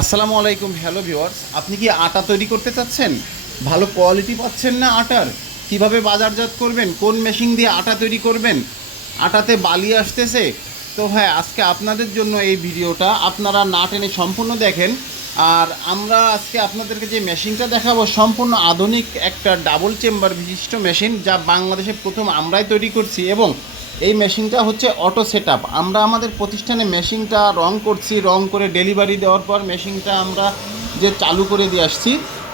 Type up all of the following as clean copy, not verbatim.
আসসালামু আলাইকুম। Hello viewers, আপনি কি আটা তৈরি করতে চাচ্ছেন? ভালো কোয়ালিটি পাচ্ছেন না আটার? কিভাবে বাজারজাত করবেন? কোন মেশিন দিয়ে আটা তৈরি করবেন? আটাতে বালি আসতেছে। তো হ্যাঁ, আজকে আপনাদের জন্য এই ভিডিওটা, আপনারা না টেনে সম্পূর্ণ দেখেন। আর আমরা আজকে আপনাদেরকে যে মেশিনটা দেখাবো, সম্পূর্ণ আধুনিক একটা ডাবল চেম্বার বিশিষ্ট মেশিন, যা বাংলাদেশে প্রথম আমরাই তৈরি করছি। এবং এই মেশিনটা হচ্ছে অটো সেট আপ। আমরা আমাদের প্রতিষ্ঠানে মেশিনটা রং করছি, রং করে ডেলিভারি দেওয়ার পর মেশিনটা আমরা যে চালু করে দিয়ে আসছি।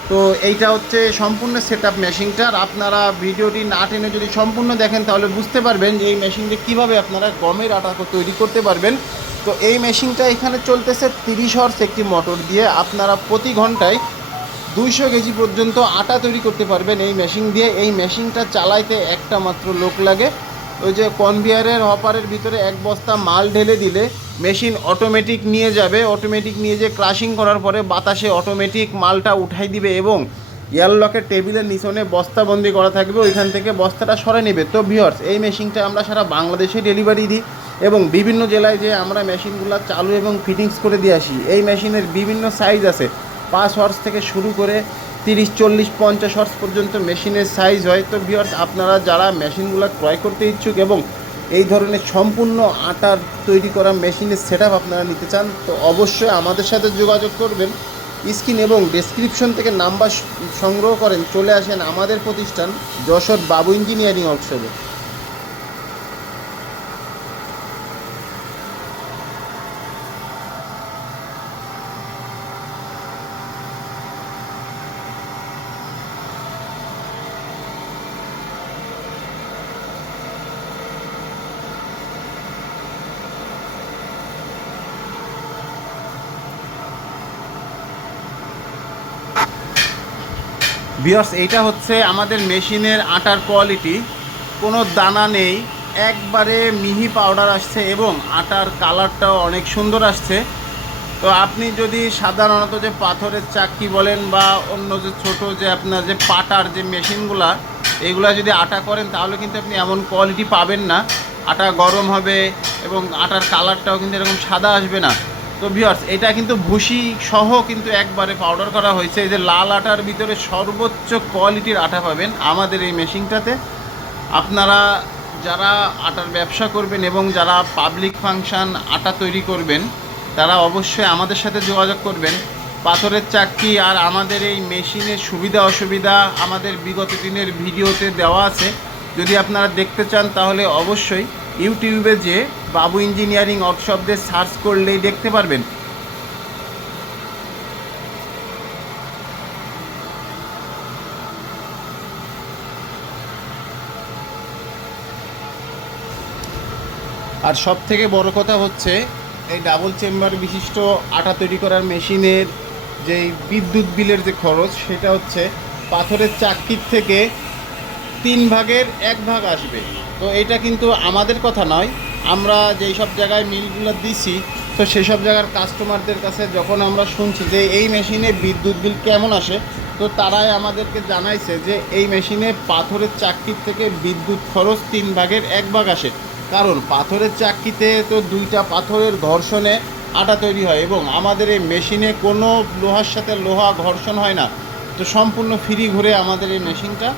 তো এইটা হচ্ছে সম্পূর্ণ সেট আপ মেশিনটার। আপনারা ভিডিওটি না টেনে যদি সম্পূর্ণ দেখেন তাহলে বুঝতে পারবেন যে এই মেশিনটা কীভাবে আপনারা গমের আটা তৈরি করতে পারবেন। তো এই মেশিনটা এখানে চলতেছে 30 হর্স একটি মোটর দিয়ে। আপনারা প্রতি ঘন্টায় 200 কেজি পর্যন্ত আটা তৈরি করতে পারবেন এই মেশিন দিয়ে। এই মেশিনটা চালাইতে একটা মাত্র লোক লাগে। ওই যে কনভেয়ারের হপারের ভিতরে এক বস্তা মাল ঢেলে দিলে মেশিন অটোমেটিক নিয়ে যাবে। অটোমেটিক নিয়ে যে ক্রাশিং করার পরে বাতাসে অটোমেটিক মালটা উঠাই দিবে এবং এয়ারলকের টেবিলের নিচনে বস্তাবন্দি করা থাকবে, ওইখান থেকে বস্তাটা সরে নেবে। তো ভিউয়ার্স, এই মেশিনটা আমরা সারা বাংলাদেশে ডেলিভারি দিই এবং বিভিন্ন জেলায় যে আমরা মেশিনগুলো চালু এবং ফিটিংস করে দিয়ে আসি। এই মেশিনের বিভিন্ন সাইজ আছে, 5 হর্স থেকে শুরু করে 30, 40, 50 হর্স পর্যন্ত মেশিনের সাইজ হয়। তো ভিউয়ার্স, আপনারা যারা মেশিনগুলো ক্রয় করতে ইচ্ছুক এবং এই ধরনের সম্পূর্ণ আটার তৈরি করা মেশিনের সেটআপ আপনারা নিতে চান, তো অবশ্যই আমাদের সাথে যোগাযোগ করবেন। স্ক্রিন এবং ডেসক্রিপশন থেকে নাম্বার সংগ্রহ করেন, চলে আসেন আমাদের প্রতিষ্ঠান যশোর বাবু ইঞ্জিনিয়ারিং ওয়ার্কশপে। ভিউয়ার্স, এইটা হচ্ছে আমাদের মেশিনের আটার কোয়ালিটি। কোনো দানা নেই, একবারে মিহি পাউডার আসছে এবং আটার কালারটাও অনেক সুন্দর আসছে। তো আপনি যদি সাধারণত যে পাথরের চাক্কি বলেন বা অন্য যে ছোট যে আপনার যে পাটার যে মেশিনগুলা, এইগুলা যদি আটা করেন তাহলে কিন্তু আপনি এমন কোয়ালিটি পাবেন না। আটা গরম হবে এবং আটার কালারটাও কিন্তু এরকম সাদা আসবে না। তো ভিউয়ার্স, এটা কিন্তু ভুসি সহ কিন্তু একবারে পাউডার করা হয়েছে। এই যে লাল আটার ভিতরে সর্বোচ্চ কোয়ালিটির আটা পাবেন আমাদের এই মেশিনটাতে। আপনারা যারা আটার ব্যবসা করবেন এবং যারা পাবলিক ফাংশন আটা তৈরি করবেন, তারা অবশ্যই আমাদের সাথে যোগাযোগ করবেন। পাথরের চাক্কি আর আমাদের এই মেশিনের সুবিধা অসুবিধা আমাদের বিগত দিনের ভিডিওতে দেওয়া আছে। যদি আপনারা দেখতে চান তাহলে অবশ্যই ইউটিউবে যে বাবু ইঞ্জিনিয়ারিং ওয়ার্কশপদের সার্চ করলেই দেখতে পারবেন। আর সব থেকে বড় কথা হচ্ছে, এই ডাবল চেম্বার বিশিষ্ট আটা তৈরি করার মেশিনের যেই বিদ্যুৎ বিলের যে খরচ, সেটা হচ্ছে পাথরের চাক্কির থেকে 3 ভাগের 1 ভাগ আসবে। তো এটা কিন্তু আমাদের কথা নয়, আমরা যেই সব জায়গায় মিলগুলো দিছি, তো সেসব জায়গার কাস্টমারদের কাছে যখন আমরা শুনছি যে এই মেশিনে বিদ্যুৎ বিল কেমন আসে, তো তারাই আমাদেরকে জানাইছে যে এই মেশিনে পাথরের চাক্কির থেকে বিদ্যুৎ খরচ 3 ভাগের 1 ভাগ আসে। কারণ পাথরের চাক্কিতে তো 2টা পাথরের ঘর্ষণে আটা তৈরি হয় এবং আমাদের এই মেশিনে কোনো লোহার সাথে লোহা ঘর্ষণ হয় না। তো সম্পূর্ণ ফ্রি ঘুরে আমাদের এই মেশিনটা।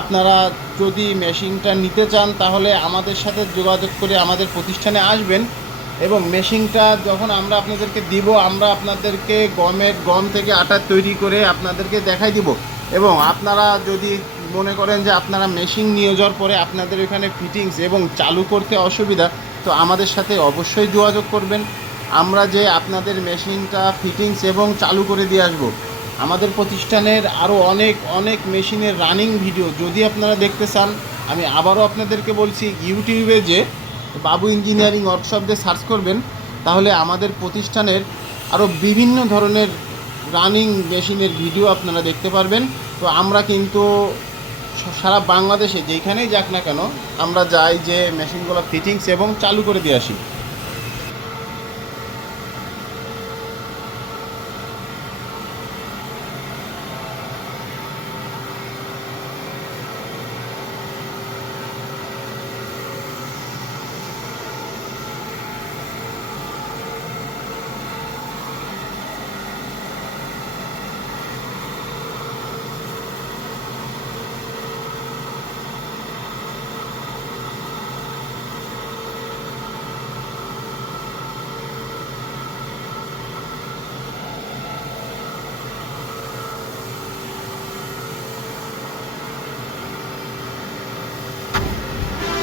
আপনারা যদি মেশিনটা নিতে চান তাহলে আমাদের সাথে যোগাযোগ করে আমাদের প্রতিষ্ঠানে আসবেন এবং মেশিনটা যখন আমরা আপনাদেরকে দিব, আমরা আপনাদেরকে গম থেকে আটা তৈরি করে আপনাদেরকে দেখাই দিব। এবং আপনারা যদি মনে করেন যে আপনারা মেশিন নিয়ে যাওয়ার পরে আপনাদের ওখানে ফিটিংস এবং চালু করতে অসুবিধা, তো আমাদের সাথে অবশ্যই যোগাযোগ করবেন। আমরা যে আপনাদের মেশিনটা ফিটিংস এবং চালু করে দিয়ে আসবো। আমাদের প্রতিষ্ঠানের আরও অনেক অনেক মেশিনের রানিং ভিডিও যদি আপনারা দেখতে চান, আমি আবারও আপনাদেরকে বলছি, ইউটিউবে যে বাবু ইঞ্জিনিয়ারিং ওয়ার্কশপে সার্চ করবেন, তাহলে আমাদের প্রতিষ্ঠানের আরও বিভিন্ন ধরনের রানিং মেশিনের ভিডিও আপনারা দেখতে পারবেন। তো আমরা কিন্তু সারা বাংলাদেশে যেখানেই যাক না কেন, আমরা যাই যে মেশিনগুলো ফিটিংস এবং চালু করে দিয়ে আসি।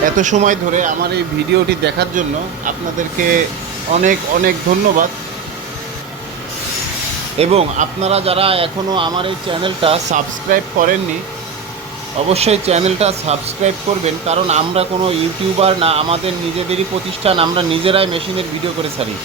এত সময় ধরে আমার এই ভিডিওটি দেখার জন্য আপনাদেরকে অনেক অনেক ধন্যবাদ। এবং আপনারা যারা এখনও আমার এই চ্যানেলটা সাবস্ক্রাইব করেননি, অবশ্যই চ্যানেলটা সাবস্ক্রাইব করবেন, কারণ আমরা কোনো ইউটিউবার না, আমাদের নিজেদেরই প্রতিষ্ঠান, আমরা নিজেরাই মেশিনের ভিডিও করে ছাড়ি।